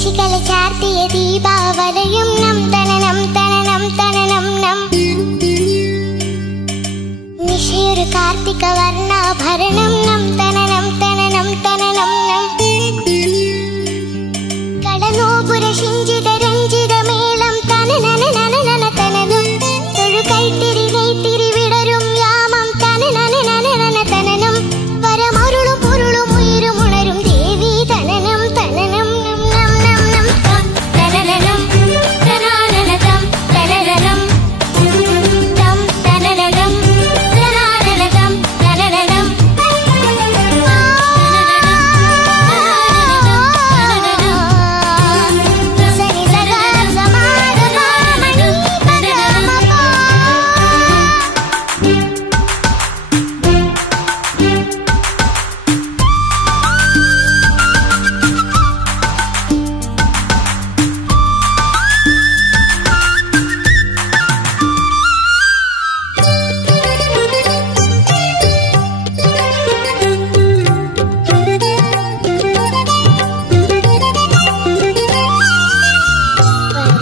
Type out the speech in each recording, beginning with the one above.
ശശികല ചാർത്തിയ ദീപാവലയും നം തനനം തനനം തനനം നം. നിശയൊരു കാർത്തിക വർണ്ണാഭരണം നം തനനം തനനം തനനം നം. കടനോപുര ശിഞ്ചിത രഞ്ജിത മേളം തനനനനനന തനനം. തൊഴു കൈത്തിരി നെയ്ത്തിരി വിടരും യാമം തനനനനനന തനനം. വരമരുളും പൊരുളും ഉയരും ഉണരും ദേവി തനനം തനനം നം നം നം നം. തനനനം തനാനനതം തനനനം തം തനനനം തനാനനതം തനനനം. സനി സഗ സമാഗ പാമണി പദമപ.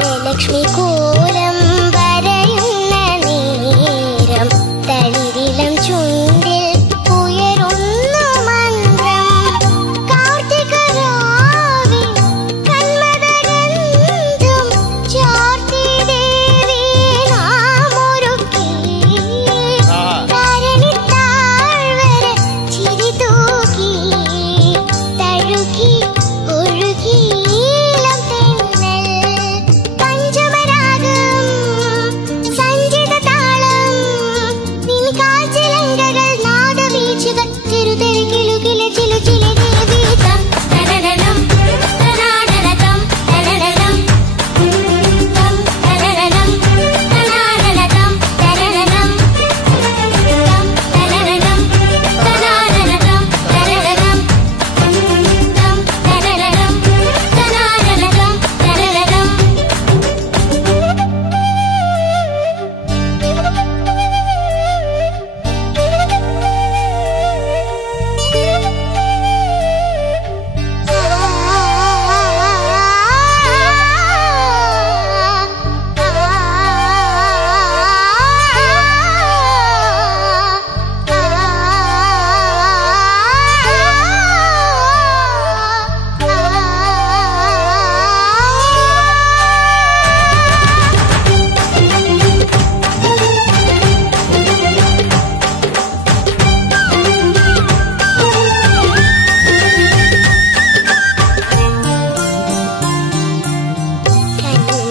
വരലക്ഷ്മി കോലം വരയുന്ന നേരം തളിരിളം ചുണ്ടിൽ ഉയരുന്നു മന്ത്രം. കാർത്തികരാവിൻ കന്മദഗന്ധം ചാർത്തി ദേവി നാമൊരുക്കി. തരണിത്താഴ്വര ചിരി തൂക്കി തഴുകി ഒഴുകിയിളം തെന്നൽ. പഞ്ചമരാഗം സഞ്ചിത താളം നിൻ കാൽച്ചിലങ്കകൾ നാദവീഴ്ചകൾ ചെറുതെറി കിലുകില ചിലുചില ദേവി തം തനനനം തനാനനതം തനനനം തം തനനനം തനാനനതം തനനനം തം തനനനം തനാനനതം തനനനം തം തനനനം തനാനനതം തനനനം.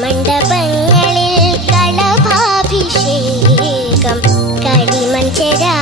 മണ്ഡപങ്ങളിൽ കളഭാഭിഷേകം കളിമഞ്ചരാ